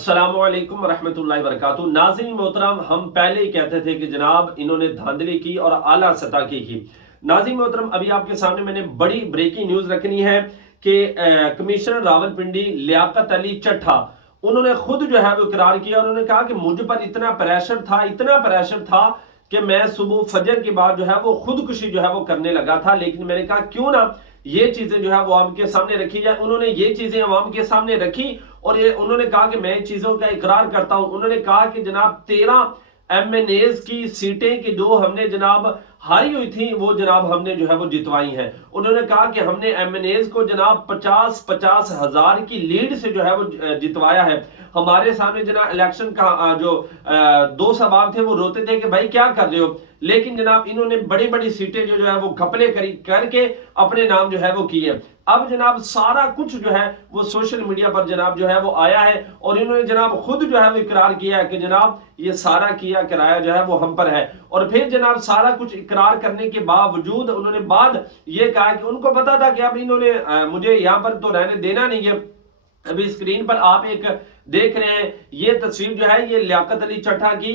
अस्सलाम वालेकुम रहमतुल्लाहि वबरकातुहू। नाज़रीन मोहतरम, हम पहले ही कहते थे कि जनाब इन्होंने धांधली की और आला सतह की। नाज़रीन मोहतरम, अभी आपके सामने मैंने बड़ी ब्रेकिंग न्यूज़ रखनी है कि कमिश्नर रावलपिंडी लियाकत अली चट्ठा, उन्होंने खुद जो है वो इकरार किया। उन्होंने कहा कि मुझ पर इतना प्रेशर था कि मैं सुबह फजर के बाद जो है वो खुदकुशी जो है वो करने लगा था, लेकिन मैंने कहा क्यों ना ये चीजें जो है वो आवाम के सामने रखी जाए। उन्होंने ये चीजें आवाम के सामने रखी और ये उन्होंने कहा कि मैं इन चीजों का इकरार करता हूं। उन्होंने कहा कि जनाब 13 एमएनएज की सीटें की जो हमने जनाब हारी हुई थी वो जनाब हमने जो है वो जितवाई हैं। उन्होंने कहा कि हमने एमएनएज को जनाब 50-50 हजार की लीड से जो है वो जितवाया है। हमारे सामने जनाब इलेक्शन का जो दो सबाब थे वो रोते थे कि भाई क्या कर रहे हो, लेकिन जनाब इन्होंने बड़ी बड़ी सीटें जो है वो घपले करके अपने नाम जो है वो की है। अब जनाब सारा कुछ जो है वो सोशल मीडिया पर जनाब जो है वो आया है और इन्होंने जनाब खुद जो है वो इकरार किया है कि जनाब ये सारा किया किराया जो है वो हम पर है। और फिर जनाब सारा कुछ इकरार करने के बावजूद उन्होंने बाद ये कहा कि उनको पता था कि अब इन्होंने मुझे यहाँ पर तो रहने देना नहीं है। अभी स्क्रीन पर आप एक देख रहे हैं, ये तस्वीर जो है ये लियाकत अली चट्ठा की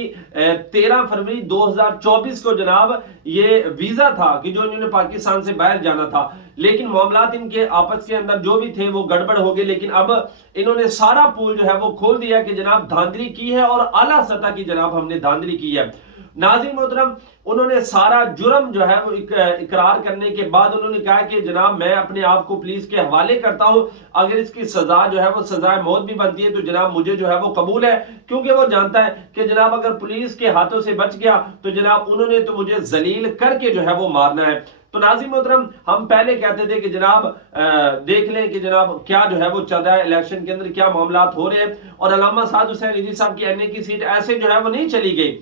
13 फरवरी 2024 को जनाब ये वीजा था कि जो इन्होंने पाकिस्तान से बाहर जाना था, लेकिन मामलात इनके आपस के अंदर जो भी थे वो गड़बड़ हो गए। लेकिन अब इन्होंने सारा पूल जो है वो खोल दिया कि जनाब धांधली की है और आला सतह की जनाब हमने धांधली की है। नाज़रीन मोहतरम, उन्होंने सारा जुर्म जो है वो इकरार करने के बाद उन्होंने कहा कि जनाब मैं अपने आप को पुलिस के हवाले करता हूं, अगर इसकी सजा जो है वो सजाए मौत भी बनती है तो जनाब मुझे जो है वो कबूल है, क्योंकि वो जानता है कि जनाब अगर पुलिस के हाथों से बच गया तो जनाब उन्होंने तो मुझे जलील करके जो है वो मारना है। तो नाज़रीन मोहतरम, हम पहले कहते थे कि जनाब देख लें कि जनाब क्या जो है वो चल रहा है इलेक्शन के अंदर, क्या मामलात हो रहे हैं। और अल्लामा साद हुसैन रिजवी साहब की एनए की सीट ऐसे जो है वो नहीं चली गई,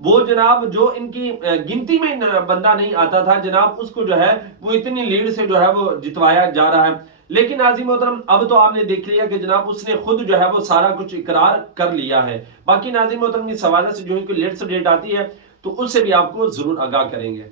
वो जनाब जो इनकी गिनती में बंदा नहीं आता था जनाब उसको जो है वो इतनी लीड से जो है वो जितवाया जा रहा है। लेकिन नाज़रीन मोहतरम, अब तो आपने देख लिया कि जनाब उसने खुद जो है वो सारा कुछ इकरार कर लिया है। बाकी नाज़रीन मोहतरम, इस हवाले से जो है कोई लेटेस्ट अपडेट आती है तो उससे भी आपको जरूर आगाह करेंगे।